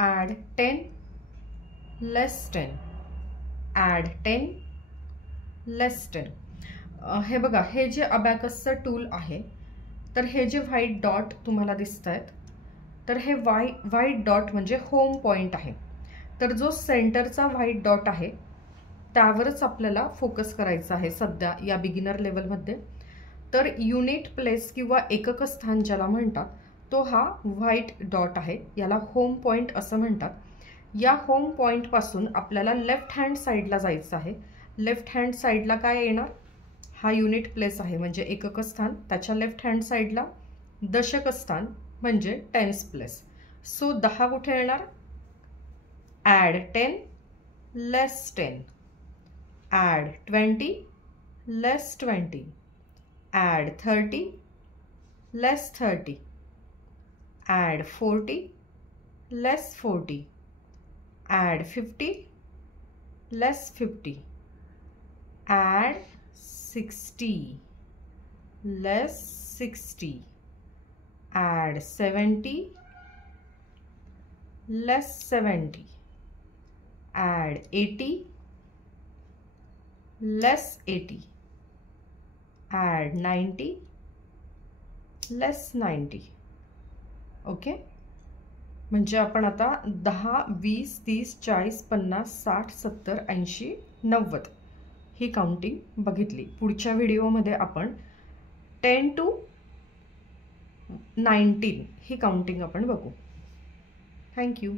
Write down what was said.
add 10 less 10, add 10 less 10. हे बघा, हे जे अबॅकसचं टूल आहे, तर हे जे व्हाईट डॉट तुम्हाला दिसत आहेत, तर हे व्हाईट डॉट म्हणजे होम पॉइंट आहे. तर जो सेंटरचा व्हाईट डॉट आहे त्यावरच आपल्याला फोकस करायचा आहे सध्या या बिगिनर लेवलमध्ये. तर युनिट प्लेस किंवा एकक स्थान ज्याला म्हणतात तो हा व्हाईट डॉट आहे, याला होम पॉइंट असं म्हणतात. या होम पॉइंट पासून आपल्याला लेफ्ट हँड साईडला जायचं आहे. लेफ्ट हँड साईडला काय येणार, हा युनिट प्लेस आहे म्हणजे एकक स्थान, त्याच्या लेफ्ट हँड साईडला दशक स्थान म्हणजे टेन्स प्लेस. सो 10 कुठे येणार, ॲड 10 लेस 10, ॲड 20 लेस 20, ॲड 30 लेस 30, ॲड 40 लेस 40, ॲड 50 लेस 50, ॲड 60 लेस 60, ॲड 70 लेस 70, ॲड 80 लेस 80, ॲड 90 लेस 90. ओके, म्हणजे आपण आता 10, 20, 30, 40, 50, 60, 70, 80, 90 ही काउंटिंग बघितली. पुढच्या व्हिडिओमध्ये आपण 10 to 19 ही काउंटिंग आपण बघू. थँक्यू.